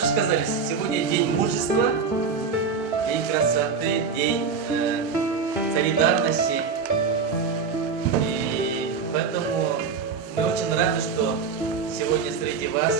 же сказали, сегодня день мужества, день красоты, день солидарности. И поэтому мы очень рады, что сегодня среди вас.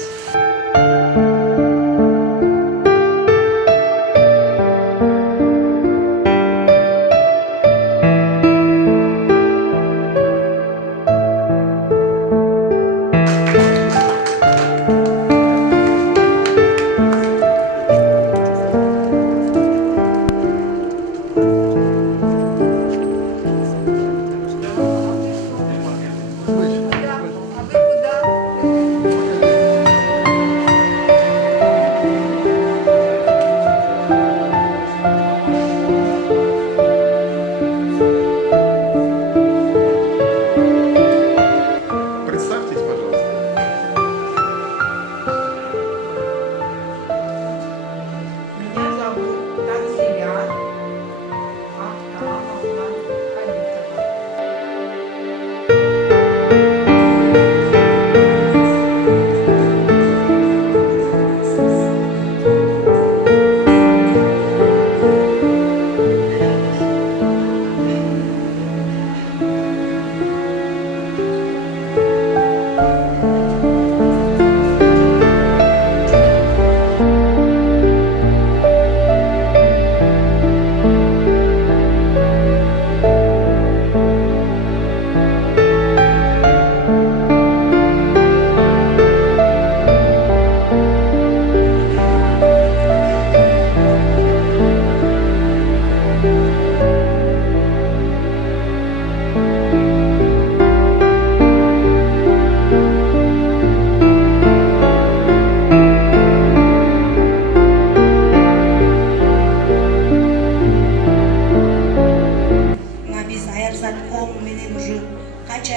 Kança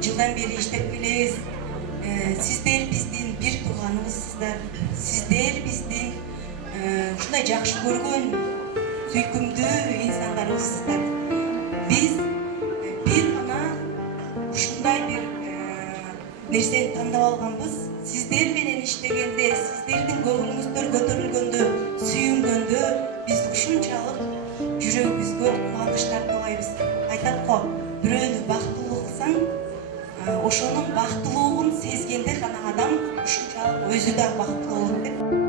жылдан бeri иштеп келебиз. Сиздер биздин бир тууганыбызсыздар. Сиздер биздин ушундай жакшы көргөн, сүйкүмдүү инсандарыбызсыздар. Биз бир гана ушундай бир нерсени тандап алганбыз. Сиздер менен иштегенде, сиздердин көңүлүңүздөр көтөрүлгөндө, сүйүнгөндө биз ушунчалык жүрөгүбүзгө кубаныч тартабайбыз. Айтат го, бирөөнү бактылуу кылсаң, ошонун бактылуулугун сезгенде гана адам ушунчалык өзү да бактылуу болот деп.